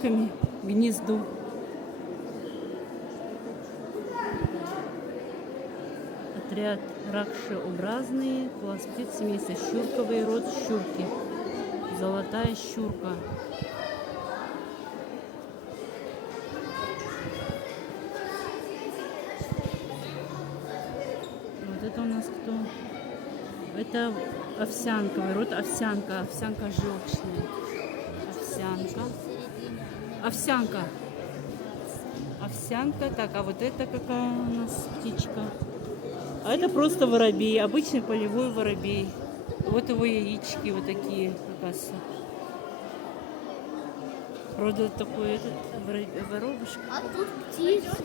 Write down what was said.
яичками к гнезду. Отряд ракшеобразные, класс птиц, семейство щурковый, род щурки. Золотая щурка. Вот это у нас кто? Это овсянковый, род овсянка. Овсянка желчная. Овсянка. Овсянка. Овсянка. Так, а вот это какая у нас птичка? А это просто воробей. Обычный полевой воробей. Вот его яички вот такие, оказывается. Рода такой этот воробушка. А тут птица.